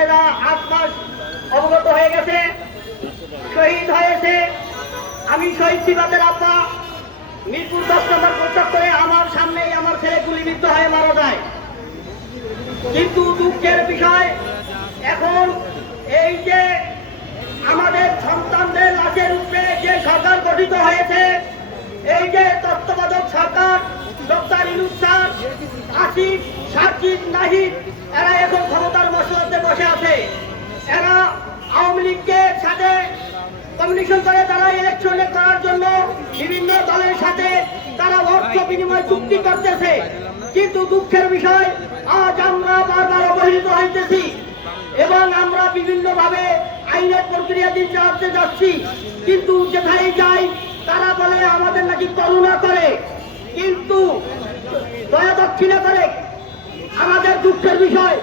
সন্তানেরা 8 মাস অবগত হয়ে গেছে, শহীদ হয়েছে। আমি শহীদ সিবাতের আব্বা মিরপুর 10 নম্বর পঁচাত্তরে আমার সামনেই আমার ছেলে গুলিবিদ্ধ হয়ে মারা যায়। কিন্তু দুঃখের বিষয়, এখন এই যে আমাদের সন্তানদের লাশের উপরে যে সরকার গঠিত হয়েছে, এই যে তত্ত্বাবধায়ক সরকার, ডক্টর ইউনূস স্যার, আসিফ, সাকিব, নাহিদ, এরা এখন ক্ষমতার মসনদে বসে আছে। এরা আওয়ামী লীগের সাথে কমিউনিকেশন করে, তারা ইলেকশনে করার জন্য বিভিন্ন দলের সাথে তারা অর্থ বিনিময় চুক্তি করতেছে। কিন্তু দুঃখের বিষয়, আজ আমরা বারবার অবহেলিত হইতেছি এবং আমরা বিভিন্নভাবে আইনের প্রক্রিয়া দিয়ে চালাতে যাচ্ছি। কিন্তু যেখানে যাই তারা বলে আমাদের নাকি করুণা করে, কিন্তু দয়া দক্ষিণা করে। আমাদের দুঃখের বিষয়,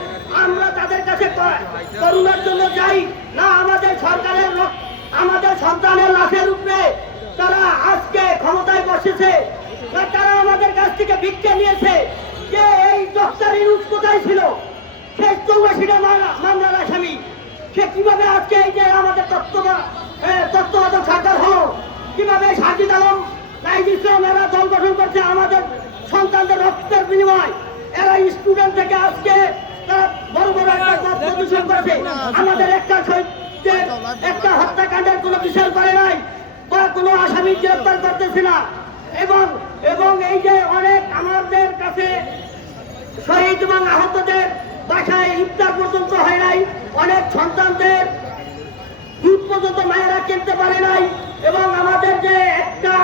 আমরা তাদের কাছে করুণার জন্য যাই না, আমাদের সরকারের আমাদের সন্তানের লাশের উপরে তারা আজকে ক্ষমতায় বসেছে, তারা আমাদের কাছ থেকে ভিক্ষা নিয়েছে। যে এই ডক্টর ইউনূস কোথায় ছিল, সে 84টা মামলার আসামি, সে কিভাবে আজকে এই যে আমাদের তত্ত্বাবধায়ক সরকার হলো, কিভাবে সাজিদ আলম, নাহিদ ইসলাম এরা দল গঠন করছে আমাদের সন্তানদের রক্তের বিনিময়। এরা স্টুডেন্ট থেকে আজকে তারা বড় বড় একটা পদ প্রদর্শন করছে। আমাদের একটা শহীদদের একটা হত্যাকাণ্ডের কোনো বিচার করে নাই বা কোনো আসামি গ্রেপ্তার করতেছে না। এবং এই যে অনেক আমাদের কাছে শহীদ এবং আহতদের বাসায় ইফতার পর্যন্ত হয় নাই, অনেক সন্তানদের দুধ পর্যন্ত মায়েরা কিনতে পারে নাই। এবং আমাদের যে একটা